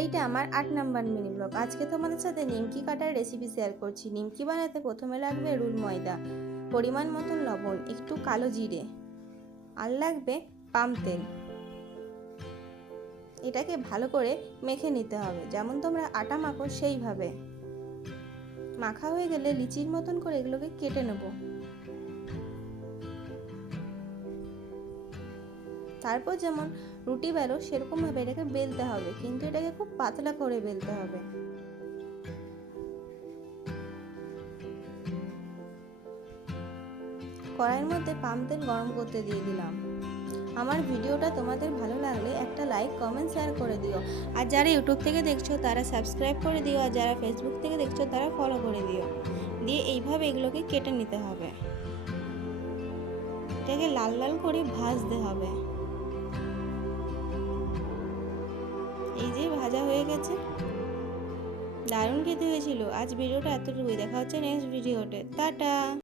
এইটা আমার আট নাম্বার মিনি ব্লগ। আজকে তোমাদের সাথে নিমকি কাটার রেসিপি শেয়ার করছি। নিমকি বানাতে প্রথমে লাগবে রুল ময়দা, পরিমাণ মতন লবণ, একটু কালো জিরে, আর লাগবে পাম তেল। এটাকে ভালো করে মেখে নিতে হবে। যেমন তোমরা আটা মাখো সেইভাবে। মাখা হয়ে গেলে লিচির মতন করে এগুলোকে কেটে নেব। তারপর যেমন রুটি বেলো, সেরকমভাবে এটাকে বেলতে হবে। কিন্তু এটাকে খুব পাতলা করে বেলতে হবে। কড়াইয়ের মধ্যে পাম তেল গরম করতে দিয়ে দিলাম। আমার ভিডিওটা তোমাদের ভালো লাগলে একটা লাইক, কমেন্ট, শেয়ার করে দিও। আর যারা ইউটিউব থেকে দেখছ, তারা সাবস্ক্রাইব করে দিও। আর যারা ফেসবুক থেকে দেখছ, তারা ফলো করে দিও। দিয়ে এইভাবে এগুলোকে কেটে নিতে হবে। এটাকে লাল লাল করে ভাজতে হবে। এই যে ভাজা হয়ে গেছে। দারুণ খেতে হয়েছিল। আজ ভিডিওটা এতটুকুই। দেখা হচ্ছে নেক্সট ভিডিওতে টাটা!